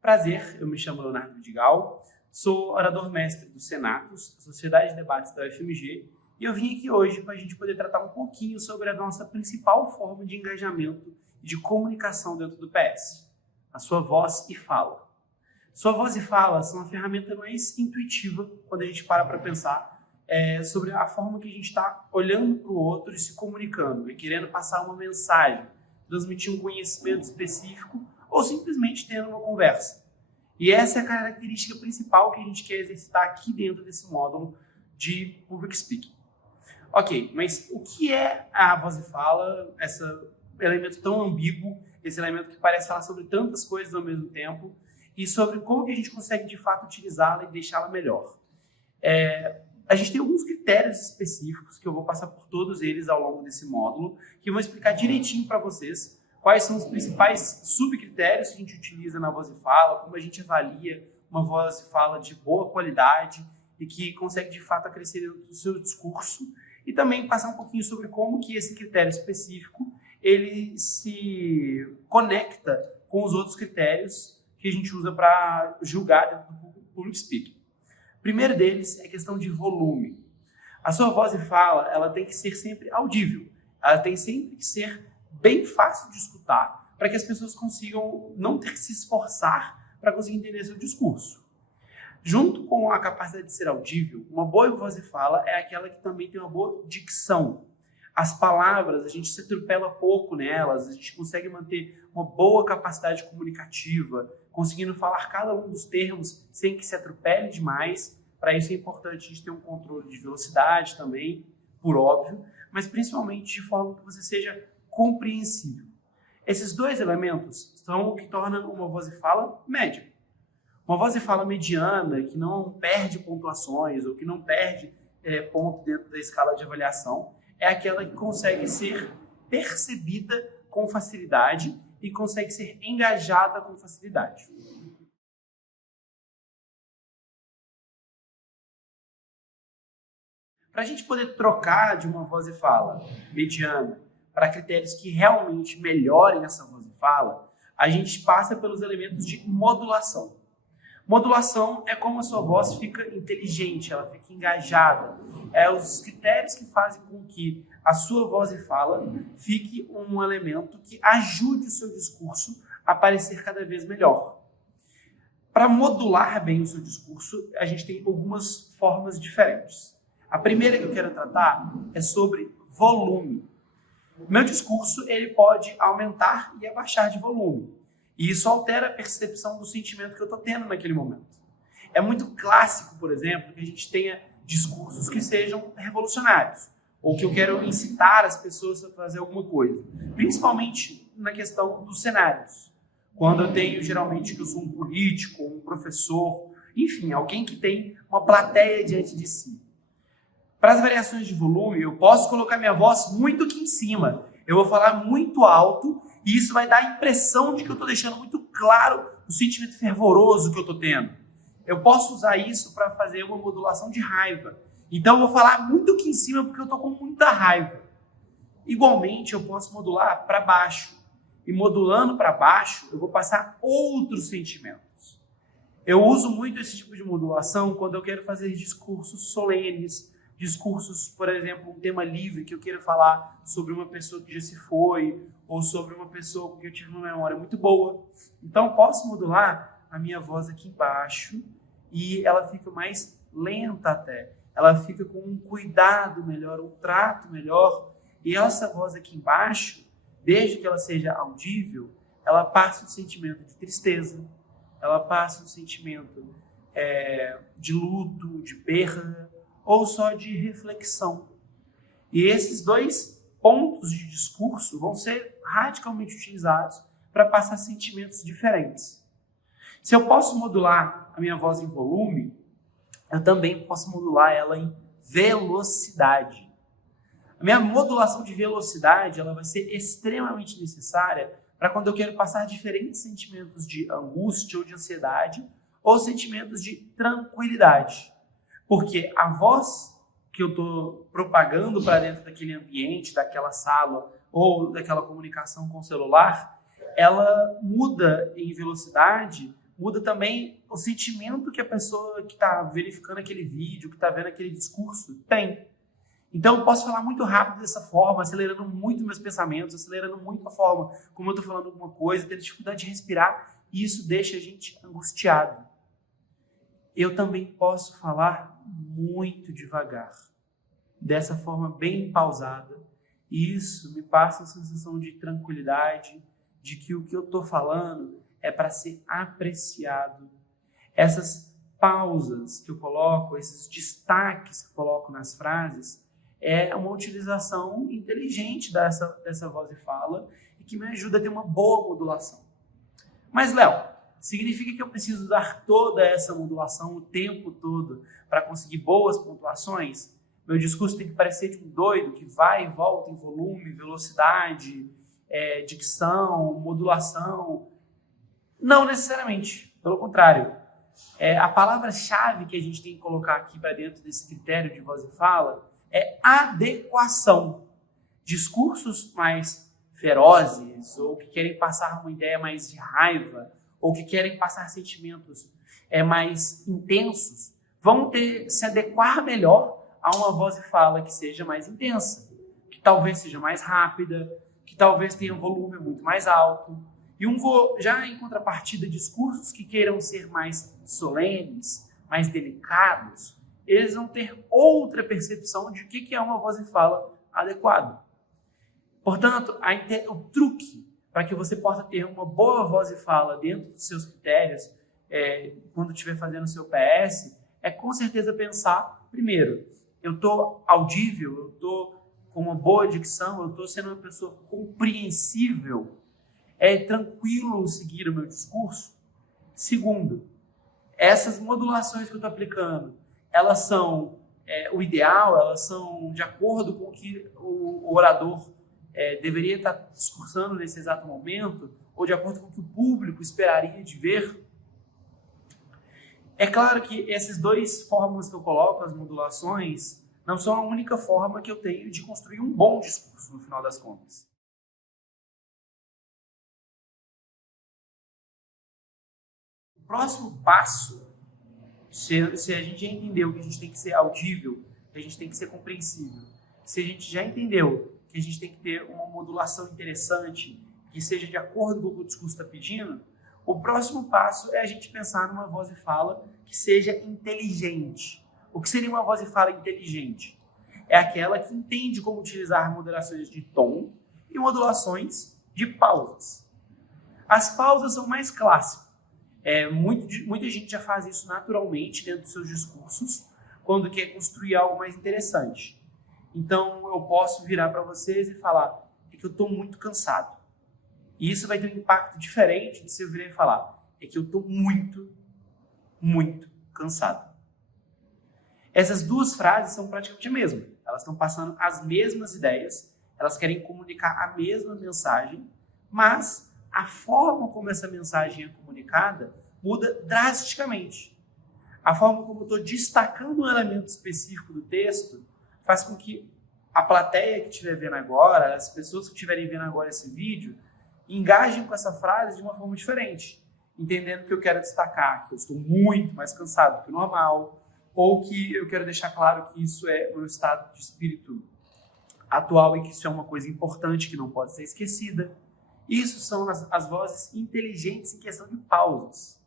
Prazer, eu me chamo Leonardo Vidigal, sou orador-mestre do Senatus, Sociedade de Debates da UFMG, e eu vim aqui hoje para a gente poder tratar um pouquinho sobre a nossa principal forma de engajamento e de comunicação dentro do PS, a sua voz e fala. Sua voz e fala são a ferramenta mais intuitiva quando a gente para pensar sobre a forma que a gente está olhando para o outro e se comunicando, e querendo passar uma mensagem, transmitir um conhecimento específico ou simplesmente tendo uma conversa. E essa é a característica principal que a gente quer exercitar aqui dentro desse módulo de Public Speaking. Ok, mas o que é a voz e fala, esse elemento tão ambíguo, esse elemento que parece falar sobre tantas coisas ao mesmo tempo, e sobre como que a gente consegue de fato utilizá-la e deixá-la melhor? A gente tem alguns critérios específicos, que eu vou passar por todos eles ao longo desse módulo, que vão explicar direitinho para vocês quais são os principais subcritérios que a gente utiliza na voz e fala, como a gente avalia uma voz e fala de boa qualidade e que consegue de fato acrescer o seu discurso, e também passar um pouquinho sobre como que esse critério específico ele se conecta com os outros critérios que a gente usa para julgar dentro do Public Speaking. O primeiro deles é a questão de volume. A sua voz e fala ela tem que ser sempre audível, ela tem sempre que ser bem fácil de escutar, para que as pessoas consigam não ter que se esforçar para conseguir entender seu discurso. Junto com a capacidade de ser audível, uma boa voz e fala é aquela que também tem uma boa dicção. As palavras, a gente se atropela pouco nelas, a gente consegue manter uma boa capacidade comunicativa, conseguindo falar cada um dos termos sem que se atropele demais. Para isso é importante a gente ter um controle de velocidade também, por óbvio, mas principalmente de forma que você seja compreensível. Esses dois elementos são o que tornam uma voz e fala média. Uma voz e fala mediana, que não perde pontuações ou que não perde ponto dentro da escala de avaliação, é aquela que consegue ser percebida com facilidade e consegue ser engajada com facilidade. Para a gente poder trocar de uma voz e fala mediana para critérios que realmente melhorem essa voz e fala, a gente passa pelos elementos de modulação. Modulação é como a sua voz fica inteligente, ela fica engajada. É os critérios que fazem com que a sua voz e fala fique um elemento que ajude o seu discurso a parecer cada vez melhor. Para modular bem o seu discurso, a gente tem algumas formas diferentes. A primeira que eu quero tratar é sobre volume. Meu discurso ele pode aumentar e abaixar de volume. E isso altera a percepção do sentimento que eu estou tendo naquele momento. É muito clássico, por exemplo, que a gente tenha discursos que sejam revolucionários, ou que eu quero incitar as pessoas a fazer alguma coisa, principalmente na questão dos cenários. Quando eu tenho, geralmente, que eu sou um político, um professor, enfim, alguém que tem uma plateia diante de si. Para as variações de volume, eu posso colocar minha voz muito aqui em cima. Eu vou falar muito alto e isso vai dar a impressão de que eu estou deixando muito claro o sentimento fervoroso que eu estou tendo. Eu posso usar isso para fazer uma modulação de raiva. Então, eu vou falar muito aqui em cima porque eu estou com muita raiva. Igualmente, eu posso modular para baixo. E modulando para baixo, eu vou passar outros sentimentos. Eu uso muito esse tipo de modulação quando eu quero fazer discursos solenes, discursos, por exemplo, um tema livre, que eu quero falar sobre uma pessoa que já se foi, ou sobre uma pessoa com quem eu tive uma memória muito boa. Então, eu posso modular a minha voz aqui embaixo e ela fica mais lenta até. Ela fica com um cuidado melhor, um trato melhor. E essa voz aqui embaixo, desde que ela seja audível, ela passa um sentimento de tristeza, ela passa um sentimento de luto, de perda, ou só de reflexão. E esses dois pontos de discurso vão ser radicalmente utilizados para passar sentimentos diferentes. Se eu posso modular a minha voz em volume, eu também posso modular ela em velocidade. A minha modulação de velocidade ela vai ser extremamente necessária para quando eu quero passar diferentes sentimentos de angústia ou de ansiedade, ou sentimentos de tranquilidade. Porque a voz que eu estou propagando para dentro daquele ambiente, daquela sala ou daquela comunicação com o celular, ela muda em velocidade muda também o sentimento que a pessoa que está verificando aquele vídeo, que está vendo aquele discurso, tem. Então, eu posso falar muito rápido dessa forma, acelerando muito meus pensamentos, acelerando muito a forma como eu estou falando alguma coisa, tendo dificuldade de respirar, e isso deixa a gente angustiado. Eu também posso falar muito devagar, dessa forma bem pausada, e isso me passa a sensação de tranquilidade, de que o que eu estou falando é para ser apreciado. Essas pausas que eu coloco, esses destaques que eu coloco nas frases, é uma utilização inteligente dessa voz e fala e que me ajuda a ter uma boa modulação. Mas, Léo, significa que eu preciso usar toda essa modulação o tempo todo para conseguir boas pontuações? Meu discurso tem que parecer de um doido que vai e volta em volume, velocidade, dicção, modulação? Não necessariamente, pelo contrário. A palavra-chave que a gente tem que colocar aqui para dentro desse critério de voz e fala é adequação. Discursos mais ferozes, ou que querem passar uma ideia mais de raiva, ou que querem passar sentimentos mais intensos, vão ter que se adequar melhor a uma voz e fala que seja mais intensa, que talvez seja mais rápida, que talvez tenha um volume muito mais alto. E já em contrapartida, discursos que queiram ser mais solenes, mais delicados, eles vão ter outra percepção de o que é uma voz e fala adequada. Portanto, o truque para que você possa ter uma boa voz e fala dentro dos seus critérios, quando estiver fazendo o seu PS, é com certeza pensar, primeiro, eu estou audível, eu estou com uma boa dicção, eu estou sendo uma pessoa compreensível, é tranquilo seguir o meu discurso? Segundo, essas modulações que eu estou aplicando, elas são o ideal, elas são de acordo com o que o orador deveria estar discursando nesse exato momento, ou de acordo com o que o público esperaria de ver? É claro que essas duas formas que eu coloco, as modulações, não são a única forma que eu tenho de construir um bom discurso, no final das contas. O próximo passo, se a gente já entendeu que a gente tem que ser audível, que a gente tem que ser compreensível, se a gente já entendeu que a gente tem que ter uma modulação interessante, que seja de acordo com o que o discurso está pedindo, o próximo passo é a gente pensar numa voz e fala que seja inteligente. O que seria uma voz e fala inteligente? É aquela que entende como utilizar modulações de tom e modulações de pausas. As pausas são mais clássicas. Muita gente já faz isso naturalmente dentro dos seus discursos, quando quer construir algo mais interessante. Então, eu posso virar para vocês e falar que eu estou muito cansado. E isso vai ter um impacto diferente de se eu virar e falar que eu estou muito, muito cansado. Essas duas frases são praticamente a mesma. Elas estão passando as mesmas ideias, elas querem comunicar a mesma mensagem, mas a forma como essa mensagem é comunicada muda drasticamente. A forma como eu estou destacando um elemento específico do texto faz com que a plateia que estiver vendo agora, as pessoas que estiverem vendo agora esse vídeo, engajem com essa frase de uma forma diferente, entendendo que eu quero destacar que eu estou muito mais cansado que o normal, ou que eu quero deixar claro que isso é o meu estado de espírito atual e que isso é uma coisa importante que não pode ser esquecida. Isso são as vozes inteligentes em questão de pausas.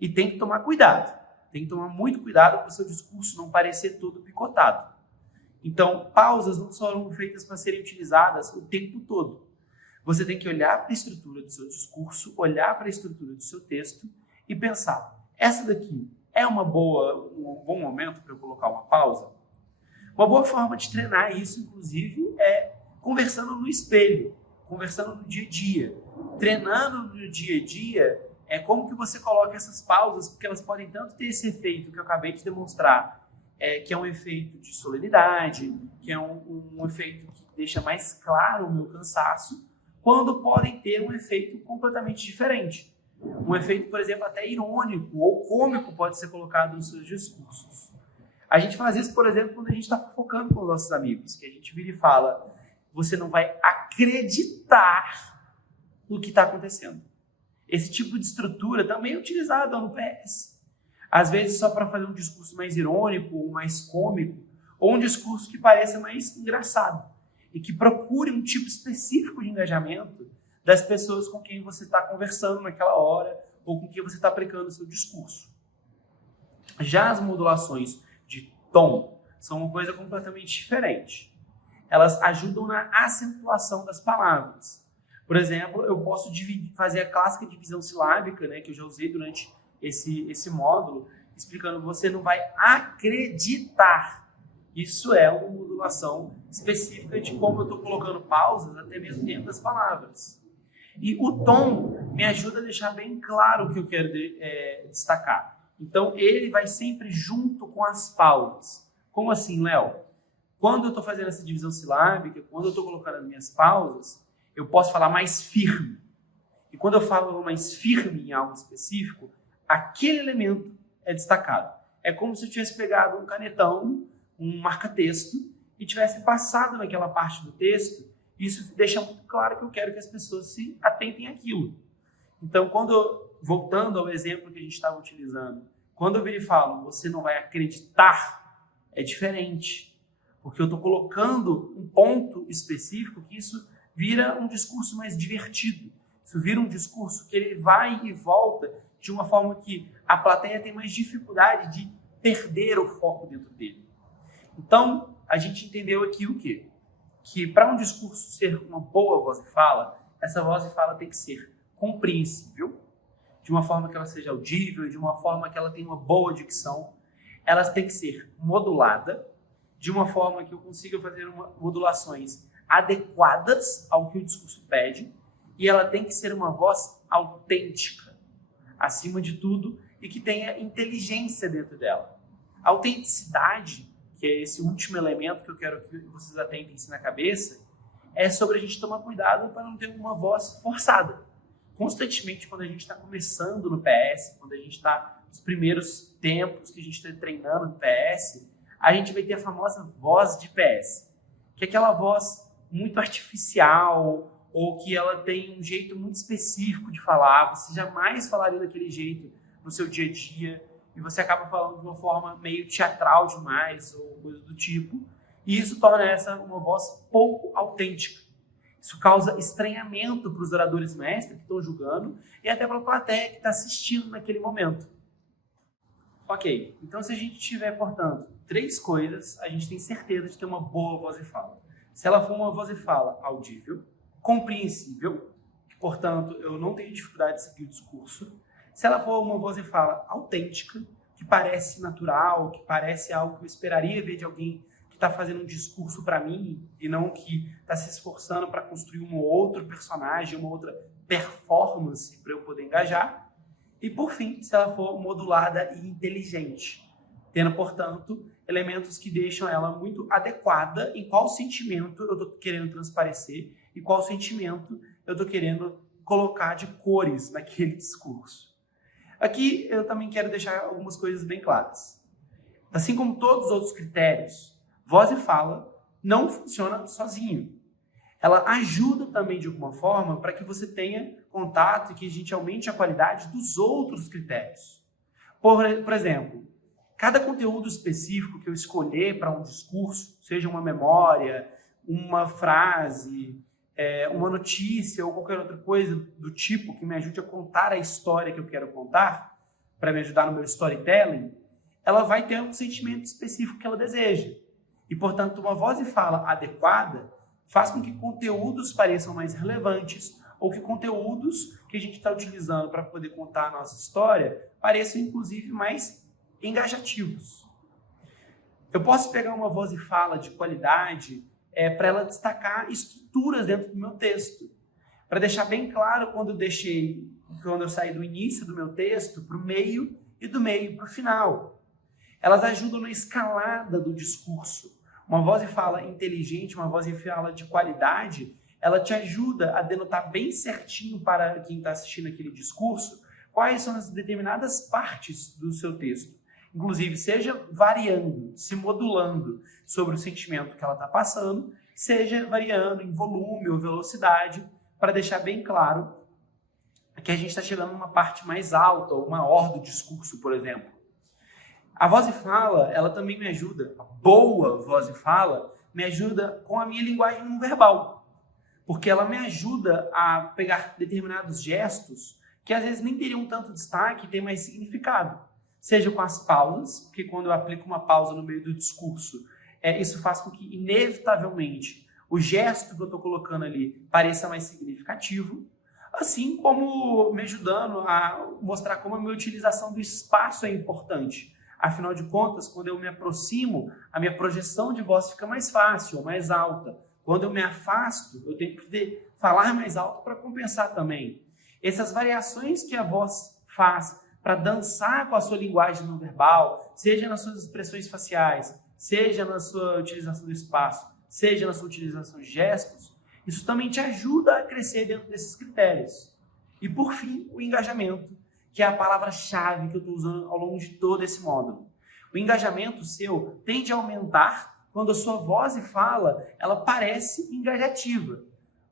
E tem que tomar cuidado, tem que tomar muito cuidado para o seu discurso não parecer todo picotado. Então, pausas não são feitas para serem utilizadas o tempo todo. Você tem que olhar para a estrutura do seu discurso, olhar para a estrutura do seu texto e pensar, essa daqui é um bom momento para eu colocar uma pausa? Uma boa forma de treinar isso, inclusive, é conversando no espelho, conversando no dia a dia. Treinando no dia a dia é como que você coloca essas pausas, porque elas podem tanto ter esse efeito que eu acabei de demonstrar, que é um efeito de solenidade, que é um efeito que deixa mais claro o meu cansaço, quando podem ter um efeito completamente diferente. Um efeito, por exemplo, até irônico ou cômico pode ser colocado nos seus discursos. A gente faz isso, por exemplo, quando a gente está fofocando com os nossos amigos, que a gente vira e fala, você não vai acreditar no que está acontecendo. Esse tipo de estrutura também é utilizada no PS. Às vezes só para fazer um discurso mais irônico, mais cômico, ou um discurso que pareça mais engraçado e que procure um tipo específico de engajamento das pessoas com quem você está conversando naquela hora ou com quem você está aplicando o seu discurso. Já as modulações de tom são uma coisa completamente diferente. Elas ajudam na acentuação das palavras. Por exemplo, eu posso fazer a clássica divisão silábica, né, que eu já usei durante esse módulo, explicando que você não vai acreditar. Isso é uma modulação específica de como eu estou colocando pausas, até mesmo dentro das palavras. E o tom me ajuda a deixar bem claro o que eu quero destacar. Então, ele vai sempre junto com as pausas. Como assim, Léo? Quando eu estou fazendo essa divisão silábica, quando eu estou colocando as minhas pausas, eu posso falar mais firme. E quando eu falo mais firme em algo específico, aquele elemento é destacado. É como se eu tivesse pegado um canetão, um marca-texto, e tivesse passado naquela parte do texto. Isso deixa muito claro que eu quero que as pessoas se atentem àquilo. Então, voltando ao exemplo que a gente estava utilizando, quando eu viro e falo, você não vai acreditar, é diferente. Porque eu estou colocando um ponto específico que isso vira um discurso mais divertido. Isso vira um discurso que ele vai e volta de uma forma que a plateia tem mais dificuldade de perder o foco dentro dele. Então, a gente entendeu aqui o quê? Que para um discurso ser uma boa voz de fala, essa voz de fala tem que ser compreensível, de uma forma que ela seja audível, de uma forma que ela tenha uma boa dicção. Ela tem que ser modulada, de uma forma que eu consiga fazer modulações adequadas ao que o discurso pede, e ela tem que ser uma voz autêntica, acima de tudo, e que tenha inteligência dentro dela. A autenticidade, que é esse último elemento que eu quero que vocês atentem-se na cabeça, é sobre a gente tomar cuidado para não ter uma voz forçada. Constantemente, quando a gente está começando no PS, quando a gente está nos primeiros tempos que a gente está treinando no PS, a gente vai ter a famosa voz de PS, que é aquela voz muito artificial, ou que ela tem um jeito muito específico de falar. Você jamais falaria daquele jeito no seu dia a dia, e você acaba falando de uma forma meio teatral demais, ou coisa do tipo, e isso torna essa uma voz pouco autêntica. Isso causa estranhamento para os oradores mestres que estão julgando e até para a plateia que está assistindo naquele momento. Ok, então se a gente tiver, portanto, 3 coisas, a gente tem certeza de ter uma boa voz e fala. Se ela for uma voz e fala audível, compreensível, que, portanto, eu não tenho dificuldade de seguir o discurso. Se ela for uma voz e fala autêntica, que parece natural, que parece algo que eu esperaria ver de alguém que está fazendo um discurso para mim e não que está se esforçando para construir um outro personagem, uma outra performance para eu poder engajar. E, por fim, se ela for modulada e inteligente, tendo, portanto, elementos que deixam ela muito adequada em qual sentimento eu estou querendo transparecer e qual sentimento eu estou querendo colocar de cores naquele discurso. Aqui eu também quero deixar algumas coisas bem claras. Assim como todos os outros critérios, voz e fala não funciona sozinho. Ela ajuda também de alguma forma para que você tenha contato e que a gente aumente a qualidade dos outros critérios. Por exemplo, cada conteúdo específico que eu escolher para um discurso, seja uma memória, uma frase, uma notícia ou qualquer outra coisa do tipo que me ajude a contar a história que eu quero contar, para me ajudar no meu storytelling, ela vai ter um sentimento específico que ela deseja. E, portanto, uma voz e fala adequada faz com que conteúdos pareçam mais relevantes ou que conteúdos que a gente está utilizando para poder contar a nossa história pareçam, inclusive, mais engajativos. Eu posso pegar uma voz e fala de qualidade para ela destacar estruturas dentro do meu texto, para deixar bem claro quando eu saí do início do meu texto para o meio e do meio para o final. Elas ajudam na escalada do discurso. Uma voz e fala inteligente, uma voz e fala de qualidade, ela te ajuda a denotar bem certinho para quem está assistindo aquele discurso quais são as determinadas partes do seu texto. Inclusive, seja variando, se modulando sobre o sentimento que ela está passando, seja variando em volume ou velocidade, para deixar bem claro que a gente está chegando numa parte mais alta, ou maior do discurso, por exemplo. A voz e fala, ela também me ajuda, a boa voz e fala, me ajuda com a minha linguagem não verbal. Porque ela me ajuda a pegar determinados gestos que às vezes nem teriam tanto destaque e têm mais significado. Seja com as pausas, porque quando eu aplico uma pausa no meio do discurso, isso faz com que, inevitavelmente, o gesto que eu estou colocando ali pareça mais significativo, assim como me ajudando a mostrar como a minha utilização do espaço é importante. Afinal de contas, quando eu me aproximo, a minha projeção de voz fica mais fácil, mais alta. Quando eu me afasto, eu tenho que falar mais alto para compensar também. Essas variações que a voz faz para dançar com a sua linguagem não verbal, seja nas suas expressões faciais, seja na sua utilização do espaço, seja na sua utilização de gestos, isso também te ajuda a crescer dentro desses critérios. E, por fim, o engajamento, que é a palavra-chave que eu estou usando ao longo de todo esse módulo. O engajamento seu tende a aumentar quando a sua voz e fala, ela parece engajativa.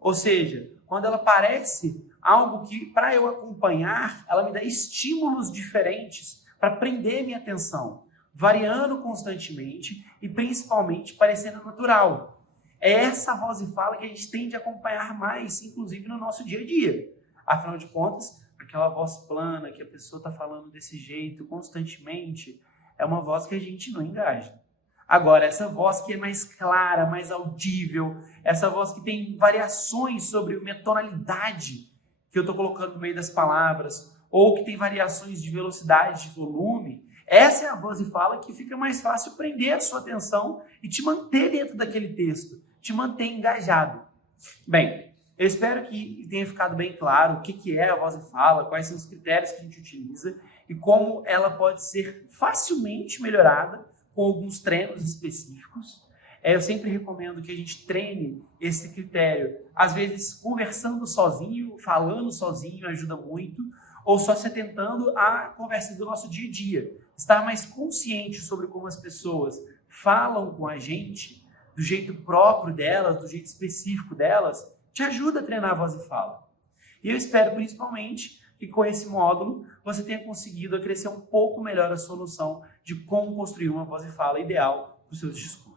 Ou seja, quando ela parece algo que, para eu acompanhar, ela me dá estímulos diferentes para prender minha atenção, variando constantemente e, principalmente, parecendo natural. É essa voz e fala que a gente tende a acompanhar mais, inclusive no nosso dia a dia. Afinal de contas, aquela voz plana que a pessoa está falando desse jeito constantemente, é uma voz que a gente não engaja. Agora, essa voz que é mais clara, mais audível, essa voz que tem variações sobre a minha tonalidade que eu estou colocando no meio das palavras, ou que tem variações de velocidade, de volume, essa é a voz e fala que fica mais fácil prender a sua atenção e te manter dentro daquele texto, te manter engajado. Bem, eu espero que tenha ficado bem claro o que é a voz e fala, quais são os critérios que a gente utiliza e como ela pode ser facilmente melhorada com alguns treinos específicos. Eu sempre recomendo que a gente treine esse critério, às vezes conversando sozinho, falando sozinho ajuda muito, ou só se atentando à conversa do nosso dia a dia. Estar mais consciente sobre como as pessoas falam com a gente, do jeito próprio delas, do jeito específico delas, te ajuda a treinar a voz e fala. E eu espero principalmente que com esse módulo você tenha conseguido crescer um pouco melhor a sua noção de como construir uma voz e fala ideal para os seus discursos.